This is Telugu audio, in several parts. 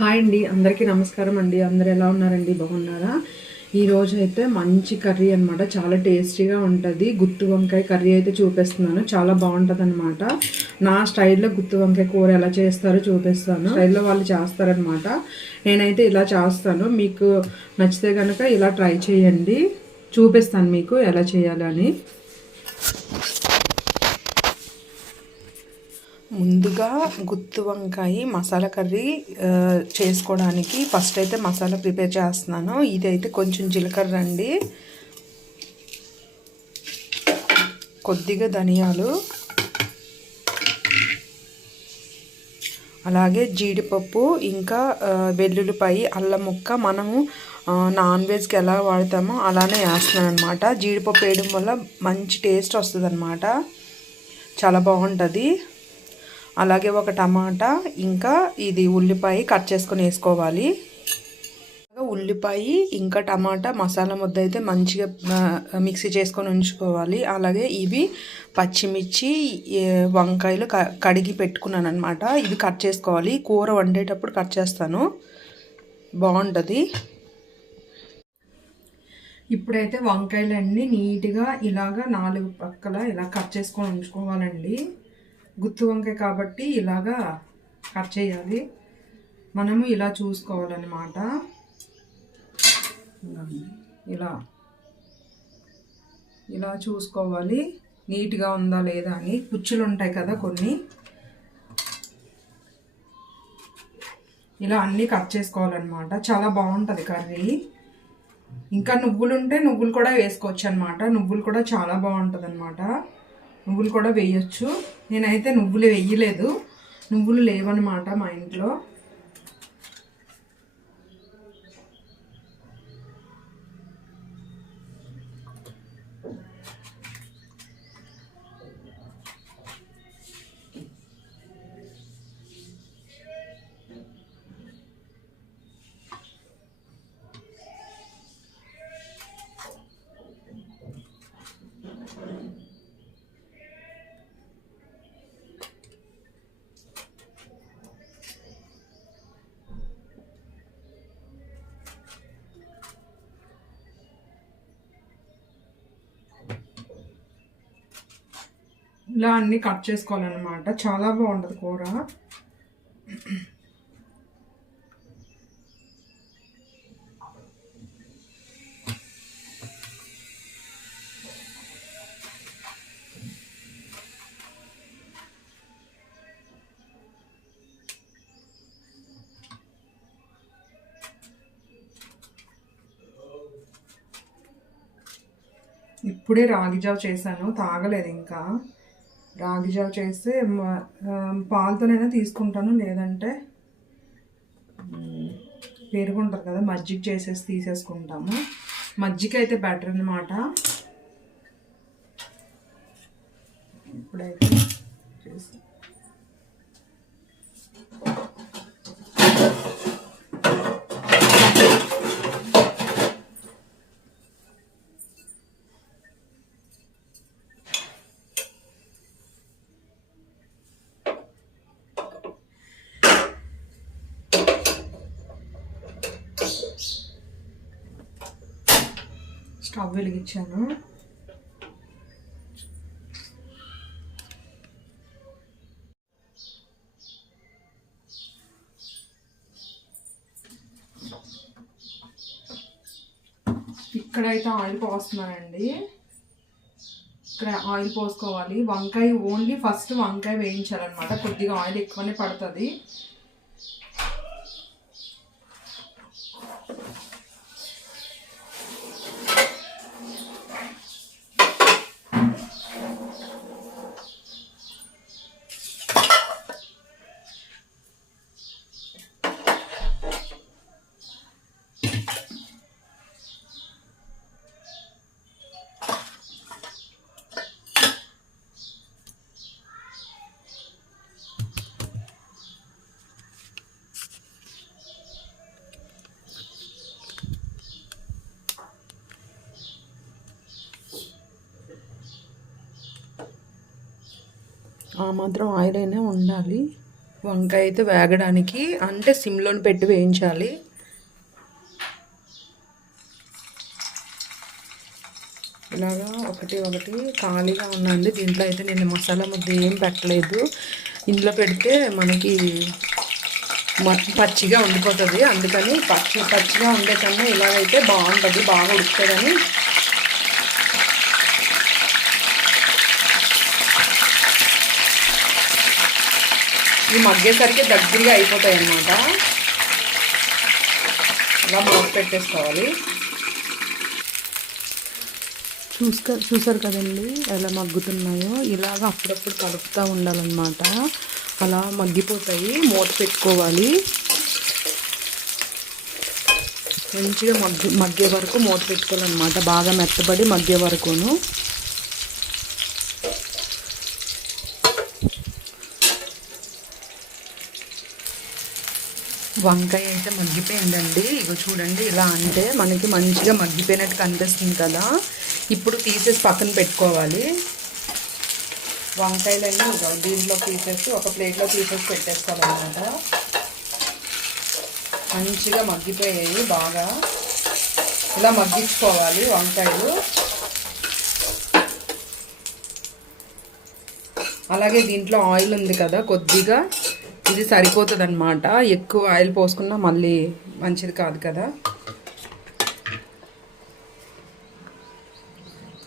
హాయ్ అండి, అందరికీ నమస్కారం అండి. అందరు ఎలా ఉన్నారండి? బాగున్నారా? ఈరోజు అయితే మంచి కర్రీ అనమాట. చాలా టేస్టీగా ఉంటుంది. గుత్తి వంకాయ కర్రీ అయితే చూపిస్తున్నాను. చాలా బాగుంటుంది అనమాట. నా స్టైల్లో గుత్తి వంకాయ కూర ఎలా చేస్తారో చూపిస్తాను. స్టైల్లో వాళ్ళు చేస్తారనమాట. నేనైతే ఇలా చేస్తాను. మీకు నచ్చితే కనుక ఇలా ట్రై చేయండి. చూపిస్తాను మీకు ఎలా చేయాలని. ముందుగా గుత్తి వంకాయ మసాలా కర్రీ చేసుకోవడానికి ఫస్ట్ అయితే మసాలా ప్రిపేర్ చేస్తున్నాను. ఇదైతే కొంచెం జీలకర్ర అండి, కొద్దిగా ధనియాలు, అలాగే జీడిపప్పు, ఇంకా వెల్లుల్లిపాయ, అల్లం ముక్క. మనము నాన్ వెజ్కి ఎలా వాడతామో అలానే వేస్తున్నాను అనమాట. జీడిపప్పు వేయడం వల్ల మంచి టేస్ట్ వస్తుంది అనమాట. చాలా బాగుంటుంది. అలాగే ఒక టమాటా, ఇంకా ఇది ఉల్లిపాయ కట్ చేసుకొని వేసుకోవాలి. ఉల్లిపాయ ఇంకా టమాటా మసాలా ముద్ద అయితే మంచిగా మిక్సీ చేసుకొని ఉంచుకోవాలి. అలాగే ఇవి పచ్చిమిర్చి, వంకాయలు కడిగి పెట్టుకున్నాను అనమాట. ఇవి కట్ చేసుకోవాలి. కూర వండేటప్పుడు కట్ చేస్తాను, బాగుంటుంది. ఇప్పుడైతే వంకాయలన్నీ నీట్గా ఇలాగా 4 పక్కల ఇలా కట్ చేసుకొని ఉంచుకోవాలండి. గుత్తి వంకాయ కాబట్టి ఇలాగా కట్ చేయాలి. మనము ఇలా చూసుకోవాలన్నమాట. ఇలా ఇలా చూసుకోవాలి నీట్గా ఉందా లేదా అని. పుచ్చులు ఉంటాయి కదా కొన్ని, ఇలా అన్నీ కట్ చేసుకోవాలన్నమాట. చాలా బాగుంటుంది కర్రీ. ఇంకా నువ్వులు ఉంటే నువ్వులు కూడా వేసుకోవచ్చు అనమాట. నువ్వులు కూడా చాలా బాగుంటుంది అనమాట. నువ్వులు కూడా వేయచ్చు. నేనైతే నువ్వులు వేయలేదు, నువ్వులు లేవన్నమాట మా ఇంట్లో. ఇలా అన్నీ కట్ చేసుకోవాలన్నమాట. చాలా బాగుంటుంది కూర. ఇప్పుడే రాగి జావ చేశాను, తాగలేదు ఇంకా. రాగి జావ చేస్తే పాలతోనైనా తీసుకుంటాను, లేదంటే పెరుగు ఉంటుంది కదా, మజ్జిగ చేసేసి తీసేసుకుంటాము. మజ్జిగ అయితే బెటర్ అన్నమాట. ఇప్పుడైతే చేసి స్టవ్ వెలిగించాను. ఇక్కడైతే ఆయిల్ పోస్తున్నానండి. ఇక్కడ ఆయిల్ పోసుకోవాలి. వంకాయ ఓన్లీ ఫస్ట్ వంకాయ వేయించాలన్నమాట. కొద్దిగా ఆయిల్ ఎక్కువనే పడుతుంది. ఆ మాత్రం ఆయిల్ అయినా ఉండాలి. వంకాయ అయితే వేగడానికి అంటే సిమ్లోని పెట్టి వేయించాలి. ఇలాగా ఒకటి ఖాళీగా ఉందండి. దీంట్లో అయితే నేను మసాలా ముద్ద ఏం పెట్టలేదు. ఇందులో పెడితే మనకి పచ్చిగా ఉండిపోతుంది. అందుకని పచ్చిగా ఉండే కన్నా ఇలాగైతే బాగుంటుంది, బాగా ఉడుకుతుందని ఈ మగ్గేసరికి దగ్గరగా అయిపోతాయి అన్నమాట. ఇలా మూత పెట్టేసుకోవాలి. చూసారు కదండి ఎలా మగ్గుతున్నాయో. ఇలాగ అప్పుడప్పుడు కలుపుతూ ఉండాలన్నమాట. అలా మగ్గిపోతాయి. మూత పెట్టుకోవాలి. మంచిగా మగ్గే వరకు మూత పెట్టుకోవాలన్నమాట. బాగా మెత్తబడి మగ్గే వరకును. వంకాయ అయితే మగ్గిపోయిందండి. ఇగో చూడండి, ఇలా అంటే మనకి మంచిగా మగ్గిపోయినట్టు కనిపిస్తుంది కదా. ఇప్పుడు తీసేసి పక్కన పెట్టుకోవాలి. వంకాయలన్నీ దీంట్లో తీసేసి ఒక ప్లేట్లో తీసేసి పెట్టేసుకోవాలన్నమాట. మంచిగా మగ్గిపోయాయి. బాగా ఇలా మగ్గించుకోవాలి వంకాయలు. అలాగే దీంట్లో ఆయిల్ ఉంది కదా కొద్దిగా, ఇది సరిపోతుంది అన్నమాట. ఎక్కువ ఆయిల్ పోసుకున్నా మళ్ళీ మంచిది కాదు కదా.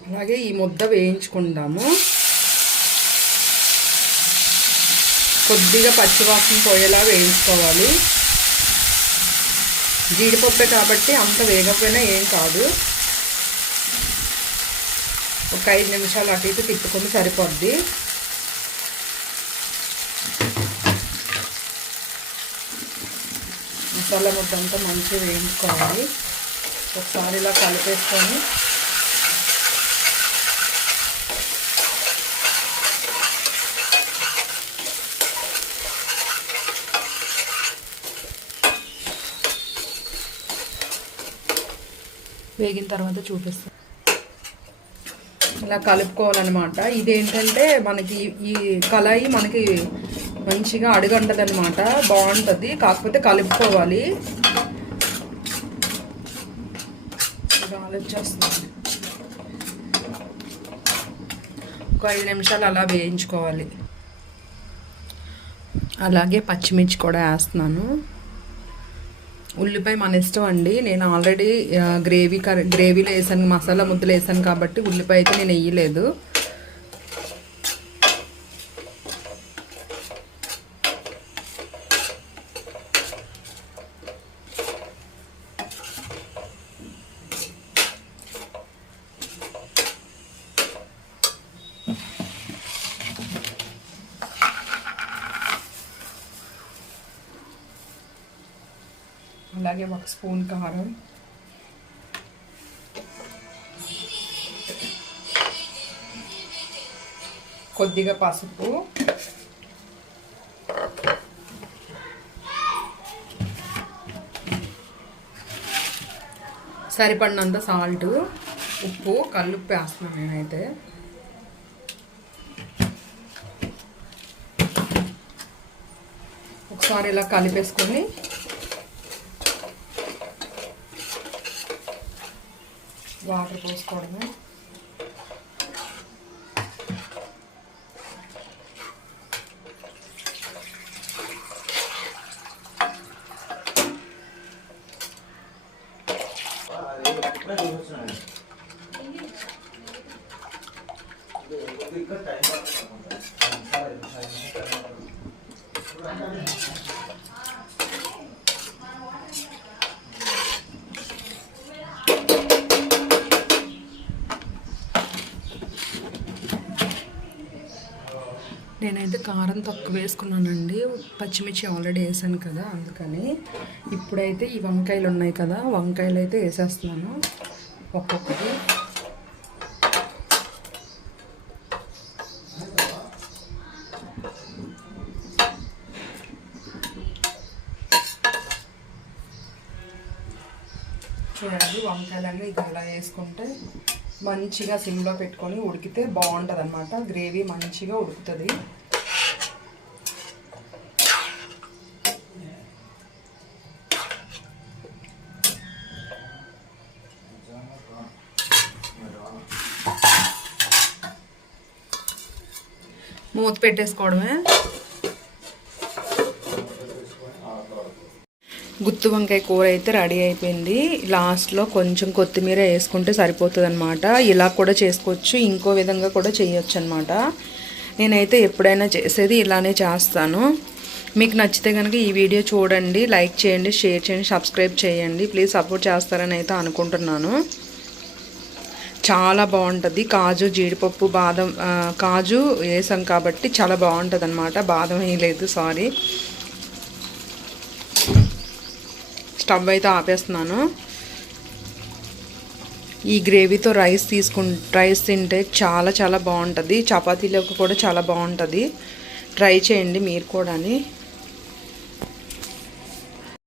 అలాగే ఈ ముద్ద వేయించుకుందాము. కొద్దిగా పచ్చివాసన పోయేలా వేయించుకోవాలి. జీడిపప్పే కాబట్టి అంత వేగపోయినా ఏం కాదు. ఒక 5 నిమిషాలు అటు ఇటు తిప్పుకొని సరిపోద్ది. మసాలా ముద్ద అంతా మంచిగా వేయించుకోవాలి. ఒకసారి ఇలా కలిపేసుకొని వేగిన తర్వాత చూపిస్తాను. ఇలా కలుపుకోవాలన్నమాట. ఇదేంటంటే మనకి ఈ కళాయి మనకి మంచిగా అడుగంటది అనమాట. బాగుంటుంది, కాకపోతే కలుపుకోవాలి. ఆలోచిస్తుంది. ఒక 5 నిమిషాలు అలా వేయించుకోవాలి. అలాగే పచ్చిమిర్చి కూడా వేస్తున్నాను. ఉల్లిపాయ మన ఇష్టం అండి. నేను ఆల్రెడీ గ్రేవీలో వేసాను, మసాలా ముద్దలు వేసాను కాబట్టి ఉల్లిపాయ అయితే నేను వేయలేదు. అలాగే 1 స్పూన్ కారం, కొద్దిగా పసుపు, సరిపడినంత సాల్ట్, ఉప్పు, కల్లుప్పు వేస్తున్నాను నేనైతే. ఒకసారి ఇలా కలిపేసుకొని వాటర్ పోసుకోవడమే. నేనైతే కారం తక్కువ వేసుకున్నానండి. పచ్చిమిర్చి ఆల్రెడీ వేసాను కదా, అందుకని. ఇప్పుడైతే ఈ వంకాయలు ఉన్నాయి కదా, వంకాయలు అయితే వేసేస్తున్నాను ఒక్కొక్కటి. చూడండి, వంకాయలన్నీ ఇలా వేసుకుంటే మంచిగా సిమ్లో పెట్టుకొని ఉడికితే బాగుంటుంది అన్నమాట. గ్రేవీ మంచిగా ఉడుకుతుంది. మూత పెట్టేసుకోవడమే. గుత్తి వంకాయ కూర అయితే రెడీ అయిపోయింది. లాస్ట్లో కొంచెం కొత్తిమీర వేసుకుంటే సరిపోతుంది అనమాట. ఇలా కూడా చేసుకోవచ్చు, ఇంకో విధంగా కూడా చేయొచ్చు అనమాట. నేనైతే ఎప్పుడైనా చేసేది ఇలానే చేస్తాను. మీకు నచ్చితే కనుక ఈ వీడియో చూడండి, లైక్ చేయండి, షేర్ చేయండి, సబ్స్క్రైబ్ చేయండి. ప్లీజ్ సపోర్ట్ చేస్తారని అయితే అనుకుంటున్నాను. చాలా బాగుంటుంది. కాజు, జీడిపప్పు, బాదం, కాజు వేసాం కాబట్టి చాలా బాగుంటుంది అనమాట. బాదం వేయలేదు, సారీ. స్టవ్ అయితే ఆపేస్తున్నాను. ఈ గ్రేవీతో రైస్ తింటే చాలా చాలా బాగుంటుంది. చపాతీలోకి కూడా చాలా బాగుంటుంది. ట్రై చేయండి మీరు కూడా.